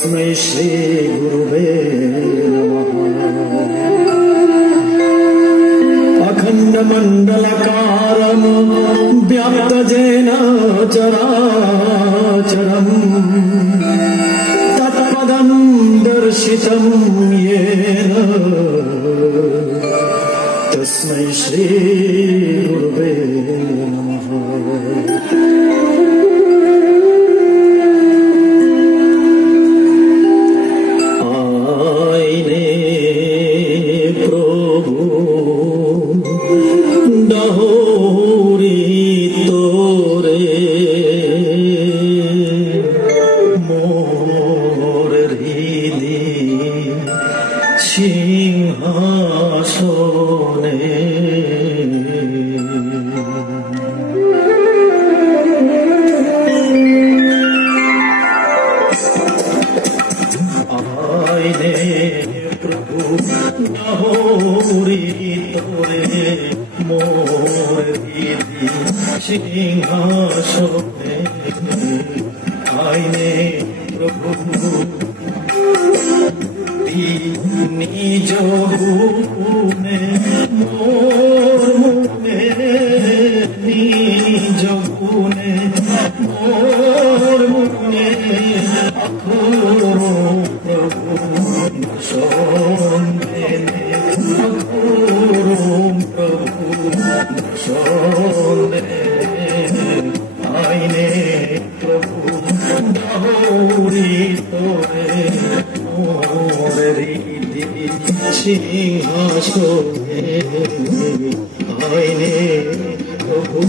तस्मै श्री गुरुवे नमः। अखण्डमण्डलकारं व्याप्तजेन चराचरम् तत्पदं दर्शितं येन तस्मै श्री गुरुवे नमः। सिंहासने आईने प्रभु निज गुणे मोर मुने निज गुणे मोर मुने अखोरो प्रभु सोंदेने अखोरो प्रभु सोंदेने आईने प्रभु गौरी तोरे मोरी सिंहासने आईने प्रभु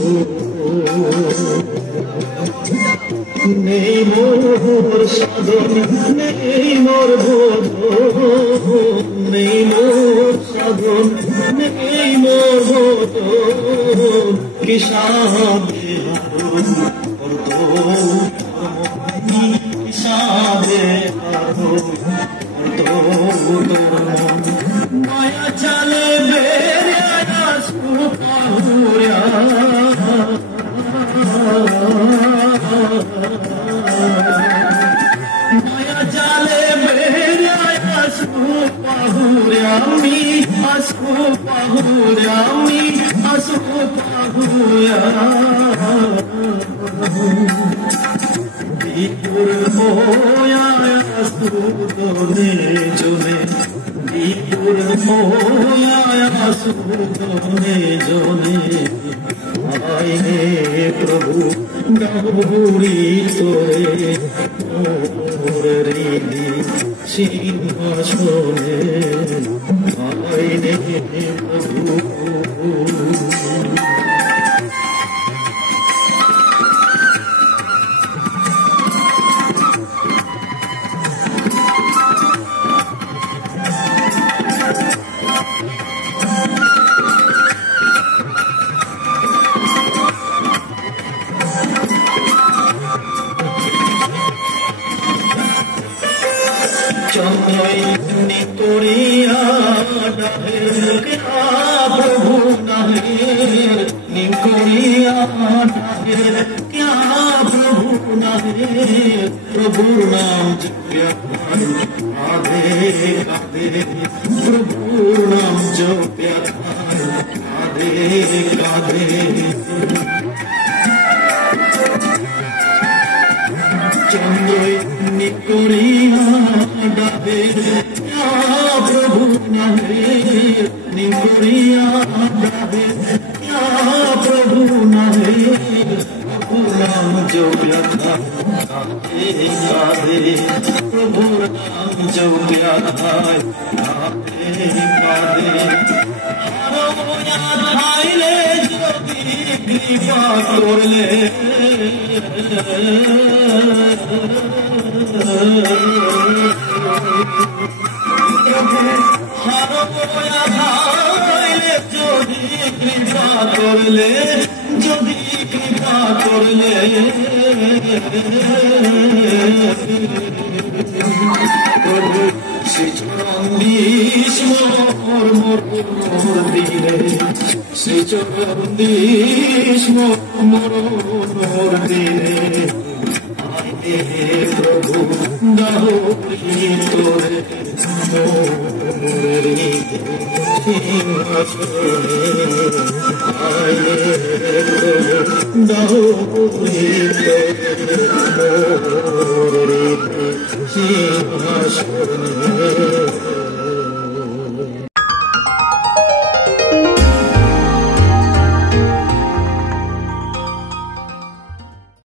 नहीं मोर साधन नहीं मोर बोधन नहीं मोर साधन नहीं मोर बोधन किसादे किसादे माया चले मेरे माया चले मेरे पाहुर्यामी असु पाहुर्यामी असु पाहुर्या विपुर मोया सुदोने जोने विपुर मोया सुदोने जोने आईने प्रभु गौरी तोरे मोरी सिंहासने आईने प्रभु निकोरिया प्रभु नहीं निकोरिया क्या प्रभु नहीं प्रभु नाम जप्या आधे आधे प्रभु नाम जप्या आधे आधे चंद्र निकोरिया डाबे क्या प्रभु नहीं निकोरिया डाबे क्या प्रभु नहीं प्रभु नाम जो व्यथा आधे आधे प्रभु नाम जो व्यथा आधे आधे आइले जो कृपा करले করলে যদি কৃপা করলে প্রভু শ্রীচরণ দিস মোর মোর দিলে শ্রীচরণ দিস মোর মোর দিলে আইনে প্রভু দাও ভিতরে মোর সিংহাসনে আয়ে দাও ভিতরে মোর সিংহাসনে